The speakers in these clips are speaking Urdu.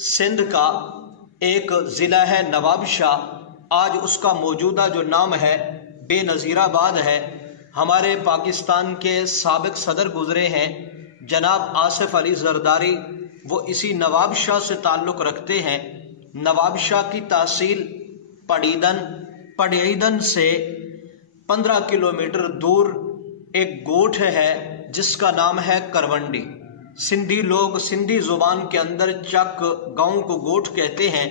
سندھ کا ایک ضلع ہے نواب شاہ، آج اس کا موجودہ جو نام ہے بے نظیر آباد ہے۔ ہمارے پاکستان کے سابق صدر گزرے ہیں جناب آصف علی زرداری، وہ اسی نواب شاہ سے تعلق رکھتے ہیں۔ نواب شاہ کی تحصیل پڑیدن سے 15 کلومیٹر دور ایک گوٹھ ہے جس کا نام ہے کرونڈی۔ سندھی لوگ سندھی زبان کے اندر چک گاؤں کو گوٹھ کہتے ہیں۔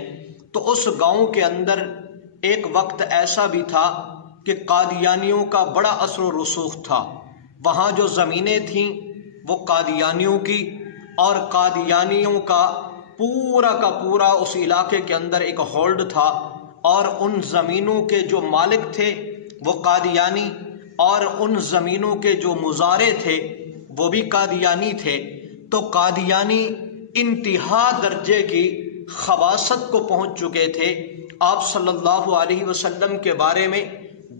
تو اس گاؤں کے اندر ایک وقت ایسا بھی تھا کہ قادیانیوں کا بڑا اثر و رسوخ تھا۔ وہاں جو زمینیں تھیں وہ قادیانیوں کی، اور قادیانیوں کا پورا اس علاقے کے اندر ایک ہولڈ تھا، اور ان زمینوں کے جو مالک تھے وہ قادیانی، اور ان زمینوں کے جو مزارع تھے وہ بھی قادیانی تھے۔ تو قادیانی انتہا درجے کی خباثت کو پہنچ چکے تھے۔ آپ صلی اللہ علیہ وسلم کے بارے میں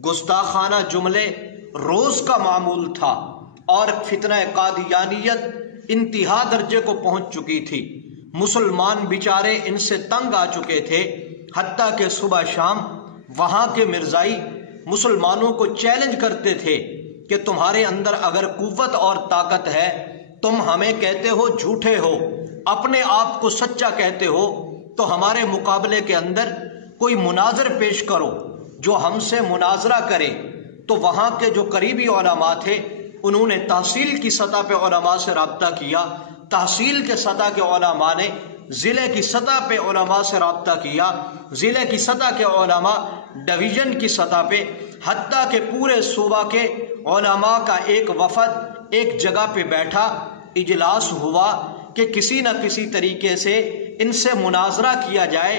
گستاخانہ جملے روز کا معمول تھا، اور فتنہ قادیانیت انتہا درجے کو پہنچ چکی تھی۔ مسلمان بیچارے ان سے تنگ آ چکے تھے، حتیٰ کہ صبح شام وہاں کے مرزائی مسلمانوں کو چیلنج کرتے تھے کہ تمہارے اندر اگر قوت اور طاقت ہے، تم ہمیں کہتے ہو جھوٹے ہو، اپنے آپ کو سچا کہتے ہو، تو ہمارے مقابلے کے اندر کوئی مناظر پیش کرو جو ہم سے مناظرہ کرے۔ تو وہاں کے جو قریبی علماء تھے انہوں نے تحصیل کی سطح پہ علماء سے رابطہ کیا، تحصیل کے سطح کے علماء نے ضلع کی سطح پہ علماء سے رابطہ کیا، ضلع کی سطح کے علماء ڈویژن کی سطح پہ، حتیٰ کہ پورے صوبہ کے علماء کا ایک وفد ایک جگہ پہ بیٹھا، اجلاس ہوا کہ کسی نہ کسی طریقے سے ان سے مناظرہ کیا جائے۔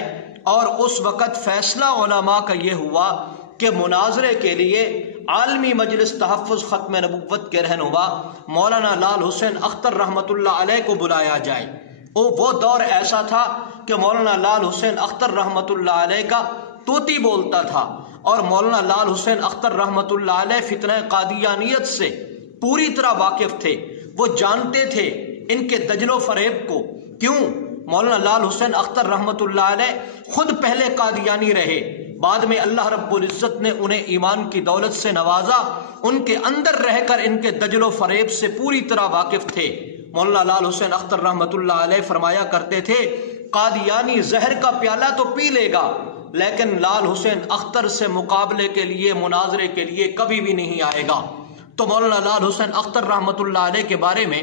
اور اس وقت فیصلہ علماء کا یہ ہوا کہ مناظرے کے لیے عالمی مجلس تحفظ ختم نبوت کے رہنما مولانا لال حسین اختر رحمۃ اللہ علیہ کو بلایا جائے۔ وہ دور ایسا تھا کہ مولانا لال حسین اختر رحمۃ اللہ علیہ کا طوطی بولتا تھا، اور مولانا لال حسین اختر رحمۃ اللہ علیہ فتنہ قادیانیت سے پوری طرح واقف تھے۔ وہ جانتے تھے ان کے دجل و فریب کو۔ کیوں؟ مولانا لال حسین اختر رحمۃ اللہ علیہ خود پہلے قادیانی رہے، بعد میں اللہ رب العزت نے انہیں ایمان کی دولت سے نوازا، ان کے اندر رہ کر ان کے دجل و فریب سے پوری طرح واقف تھے۔ مولانا لال حسین اختر رحمۃ اللہ علیہ فرمایا کرتے تھے، قادیانی زہر کا پیالہ تو پی لے گا، لیکن لال حسین اختر سے مقابلے کے لیے مناظرے کے لیے کبھی بھی نہیں آئے گا۔ تو مولانا لال حسین اختر رحمۃ اللہ علیہ کے بارے میں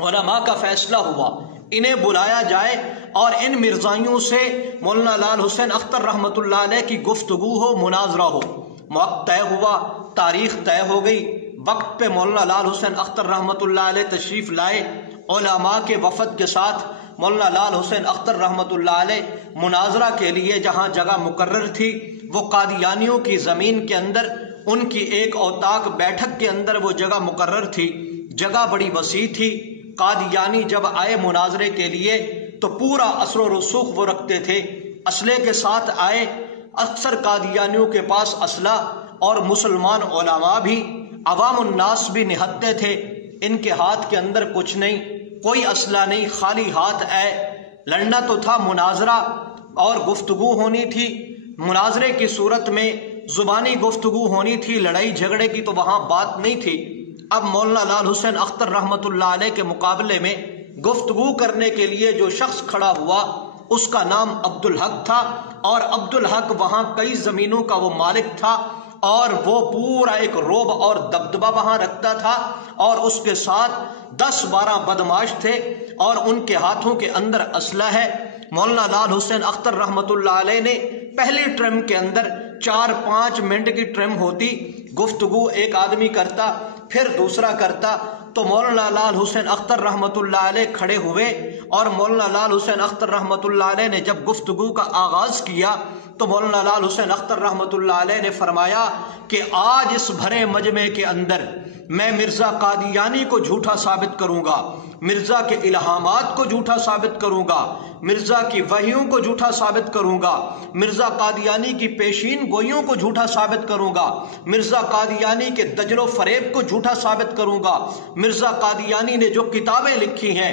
علماء کا فیصلہ ہوا انہیں بلایا جائے، اور ان مرزائیوں سے مولانا لال حسین اختر رحمۃ اللہ علیہ کی گفتگو ہو، مناظرہ ہو۔ وقت طے ہوا، تاریخ طے ہو گئی۔ وقت پہ مولانا لال حسین اختر رحمۃ اللہ علیہ تشریف لائے، علماء کے وفد کے ساتھ مولانا لال حسین اختر رحمۃ اللہ علیہ مناظرہ کے لیے جہاں جگہ مقرر تھی وہ قادیانیوں کی زمین کے اندر، ان کی ایک اوتاق بیٹھک کے اندر وہ جگہ مقرر تھی۔ جگہ بڑی وسیع تھی۔ قادیانی جب آئے مناظرے کے لیے تو پورا اثر و رسوخ وہ رکھتے تھے، اسلحے کے ساتھ آئے۔ اکثر قادیانیوں کے پاس اسلحہ، اور مسلمان علماء بھی، عوام الناس بھی نہتے تھے۔ ان کے ہاتھ کے اندر کچھ نہیں، کوئی اسلحہ نہیں، خالی ہاتھ آئے۔ لڑنا تو تھا، مناظرہ اور گفتگو ہونی تھی۔ مناظرے کی صورت میں زبانی گفتگو ہونی تھی، لڑائی جھگڑے کی تو وہاں بات نہیں تھی۔ اب مولانا لال حسین اختر رحمۃ اللہ علیہ کے مقابلے میں گفتگو کرنے کے لیے جو شخص کھڑا ہوا اس کا نام عبدالحق تھا، اور عبدالحق وہاں کئی زمینوں کا وہ مالک تھا، اور وہ پورا ایک رعب اور دبدبہ وہاں رکھتا تھا، اور اس کے ساتھ 10-12 بدماش تھے، اور ان کے ہاتھوں کے اندر اسلحہ ہے۔ مولانا لال حسین اختر رحمۃ اللہ علیہ نے پہلی ٹرم کے اندر 4-5 منٹ کی ٹرم ہوتی، گفتگو ایک آدمی کرتا پھر دوسرا کرتا۔ تو مولانا لال حسین اختر رحمۃ اللہ علیہ کھڑے ہوئے، اور مولانا لال حسین اختر رحمۃ اللہ علیہ نے جب گفتگو کا آغاز کیا تو مولانا لال حسین اختر رحمۃ اللہ علیہ نے فرمایا کہ آج اس بھرے مجمع کے اندر میں مرزا قادیانی کو جھوٹا ثابت کروں گا، مرزا کے الہامات کو جھوٹا ثابت کروں گا، مرزا کی وحیوں کو جھوٹا ثابت کروں گا، مرزا قادیانی کی پیشین گوئیوں کو جھوٹا ثابت کروں گا، مرزا قادیانی کے دجل و فریب کو جھوٹا ثابت کروں گا، مرزا قادیانی نے جو کتابیں لکھی ہیں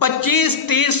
25-30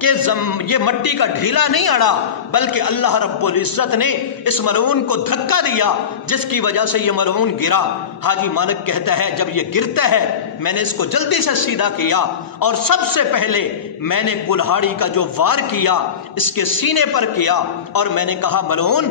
کہ یہ مٹی کا ڈھیلا نہیں اڑا بلکہ اللہ رب العزت نے اس ملعون کو دھکا دیا جس کی وجہ سے یہ ملعون گرا۔ حاجی مالک کہتا ہے جب یہ گرتا ہے میں نے اس کو جلدی سے سیدھا کیا اور سب سے پہلے میں نے کلہاڑی کا جو وار کیا اس کے سینے پر کیا اور میں نے کہا ملعون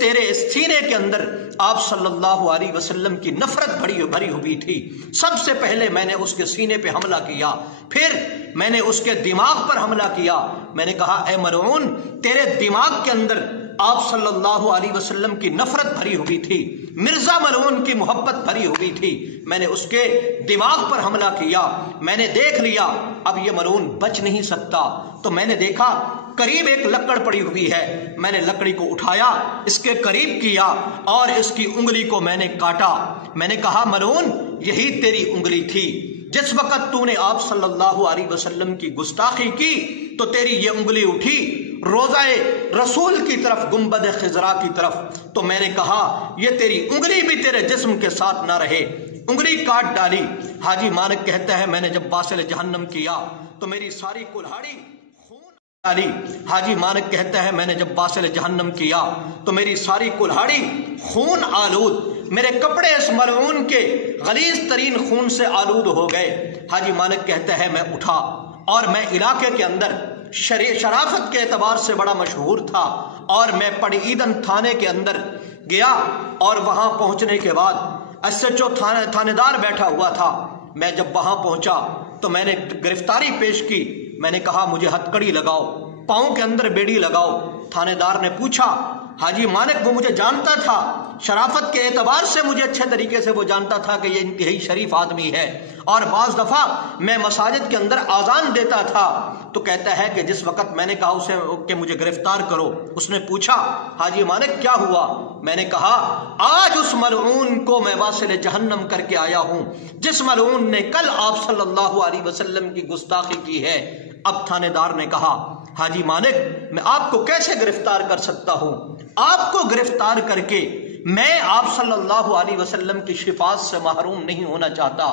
تیرے اس سینے کے اندر آپ صلی اللہ علیہ وسلم کی نفرت بھری ہوئی تھی، سب سے پہلے میں نے اس کے سینے پہ حملہ کیا، پھر میں نے اس کے دماغ پر حملہ کیا۔ میں نے کہا اے ملعون تیرے دماغ کے اندر آپ صلی اللہ علیہ وسلم کی نفرت بھری ہوئی تھی، مرزا ملعون کی محبت بھری ہوئی تھی، میں نے اس کے دماغ پر حملہ کیا، میں نے دیکھ لیا اب یہ ملعون بچ نہیں سکتا، تو میں نے دیکھا قریب ایک لکڑ پڑی ہوئی ہے، میں نے لکڑی کو اٹھایا اس کے قریب کیا اور اس کی انگلی کو میں نے کاٹا۔ میں نے کہا ملعون یہی تیری انگلی تھی، جس وقت تو نے آپ صلی اللہ علیہ وسلم کی گستاخی کی تو تیری یہ انگلی اٹھی روضہ رسول کی طرف، گنبد خضرا کی طرف، تو میں نے کہا یہ تیری انگلی بھی تیرے جسم کے ساتھ نہ رہے، انگلی کاٹ ڈالی۔ حاجی مالک کہتا ہے میں نے جب واصل جہنم کیا تو میری ساری کلہاڑی حاجی مالک کہتا ہے میں نے جب واصل جہنم کیا تو میری ساری کلہاڑی خون آلود، میرے کپڑے اس ملعون کے غلیظ ترین خون سے آلود ہو گئے۔ حاجی مالک کہتا ہے میں اٹھا اور میں علاقے کے اندر شرافت کے اعتبار سے بڑا مشہور تھا اور میں پڑی ایدن تھانے کے اندر گیا اور وہاں پہنچنے کے بعد SHO تھانے دار بیٹھا ہوا تھا۔ میں جب وہاں پہنچا تو میں نے گرفتاری پیش کی، میں نے کہا مجھے ہتکڑی لگاؤ، پاؤں کے اندر بیڑی لگاؤ۔ تھانے دار نے پوچھا، حاجی مالک وہ مجھے جانتا تھا، شرافت کے اعتبار سے مجھے اچھے طریقے سے وہ جانتا تھا کہ یہ انتہائی شریف آدمی ہے اور بعض دفعہ میں مساجد کے اندر آذان دیتا تھا، تو کہتا ہے کہ جس وقت میں نے کہا اسے کہ مجھے گرفتار کرو، اس نے پوچھا حاجی مالک کیا ہوا؟ میں نے کہا آج اس ملعون کو میں واصل جہنم کر کے آیا ہوں جس ملعون نے کل آپ صلی اللہ علیہ وسلم کی گستاخی کی ہے۔ اب تھانے دار نے کہا حاجی مالک میں آپ کو کیسے گرفتار کر سکتا ہوں؟ آپ کو گرفتار کر کے میں آپ صلی اللہ علیہ وسلم کی شفاعت سے محروم نہیں ہونا چاہتا،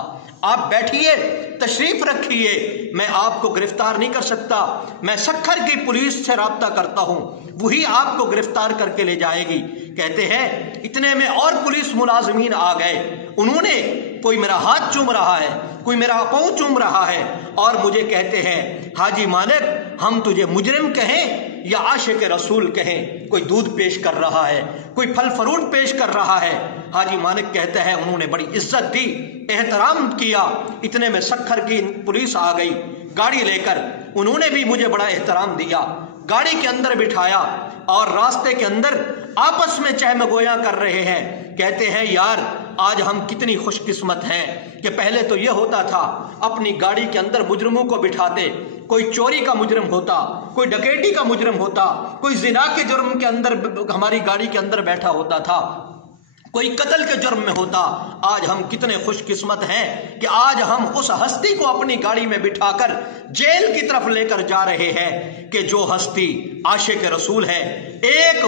آپ بیٹھیے تشریف رکھیے، میں آپ کو گرفتار نہیں کر سکتا، میں سکھر کی پولیس سے رابطہ کرتا ہوں، وہی آپ کو گرفتار کر کے لے جائے گی۔ کہتے ہیں اتنے میں اور پولیس ملازمین آ گئے، انہوں نے کوئی میرا ہاتھ چوم رہا ہے، کوئی میرا پاؤں چوم رہا ہے اور مجھے کہتے ہیں حاجی مالک ہم تجھے مجرم کہیں یا عاشق رسول کہیں، کوئی دودھ پیش کر رہا ہے، کوئی پھل فروٹ پیش کر رہا ہے۔ حاجی مالک کہتا ہے انہوں نے بڑی عزت دی، احترام کیا، اتنے میں سکھر کی پولیس آ گئی گاڑی لے کر، انہوں نے بھی مجھے بڑا احترام دیا، گاڑی کے اندر بٹھایا اور راستے کے اندر آپس میں چہمگویاں کر رہے ہیں، کہتے ہیں یار آج ہم کتنی خوش قسمت ہیں کہ پہلے تو یہ ہوتا تھا اپنی گاڑی کے اندر مجرموں کو بٹھاتے، کوئی چوری کا مجرم ہوتا، کوئی ڈکیٹی کا مجرم ہوتا، کوئی زنا کے جرم کے اندر ہماری گاڑی کے اندر بیٹھا ہوتا تھا، کوئی قتل کے جرم میں ہوتا۔ آج ہم کتنے خوش قسمت ہیں کہ آج ہم اس ہستی کو اپنی گاڑی میں بٹھا کر جیل کی طرف لے کر جا رہے ہیں کہ جو ہستی عاشق رسول ہے، ایک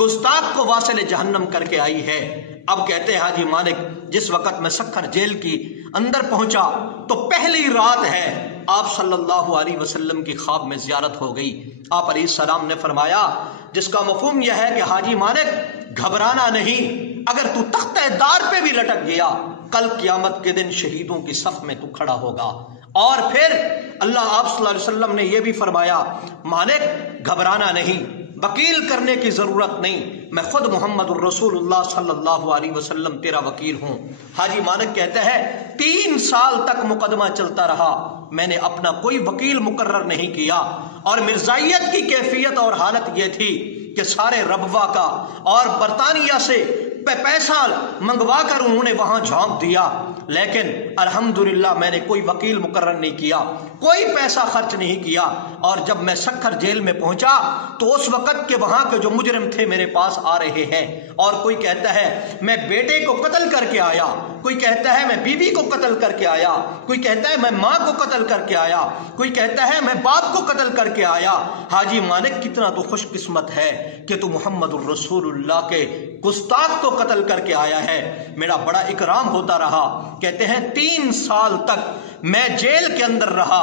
گستاخ کو واصل جہنم کر کے آئی ہے۔ اب کہتے ہیں حاجی مالک جس وقت میں سکھر جیل کی اندر پہنچا تو پہلی رات ہے، آپ صلی اللہ علیہ وسلم کی خواب میں زیارت ہو گئی۔ آپ علیہ السلام نے فرمایا جس کا مفہوم یہ ہے کہ حاجی مالک گھبرانا نہیں، اگر تو تختہ دار پہ بھی لٹک گیا کل قیامت کے دن شہیدوں کی صف میں تو کھڑا ہوگا۔ اور پھر اللہ آپ صلی اللہ علیہ وسلم نے یہ بھی فرمایا مالک گھبرانا نہیں، وکیل کرنے کی ضرورت نہیں، میں خود محمد الرسول اللہ صلی اللہ علیہ وسلم تیرا وکیل ہوں۔ حاجی مالک کہتا ہے 3 سال تک مقدمہ چلتا رہا، میں نے اپنا کوئی وکیل مقرر نہیں کیا، اور مرزائیت کی کیفیت اور حالت یہ تھی کہ سارے ربوہ کا اور برطانیہ سے پیسہ منگوا کر انہوں نے وہاں جھونک دیا، لیکن الحمدللہ میں نے کوئی وکیل مقرر نہیں کیا، کوئی پیسہ خرچ نہیں کیا۔ اور جب میں سکھر جیل میں پہنچا تو اس وقت کے وہاں کے جو مجرم تھے میرے پاس آ رہے ہیں، اور کوئی کہتا ہے میں بیٹے کو قتل کر کے آیا، کوئی کہتا ہے میں بیوی کو قتل کر کے آیا، کوئی کہتا ہے میں ماں کو قتل کر کے آیا، کوئی کہتا ہے میں باپ کو قتل کر کے آیا۔ حاجی مالک کتنا تو خوش قسمت ہے کہ تو محمد الرسول اللہ کے گستاخ کو قتل کر کے آیا ہے، میرا بڑا اکرام ہوتا رہا۔ کہتے ہیں 3 سال تک میں جیل کے اندر رہا،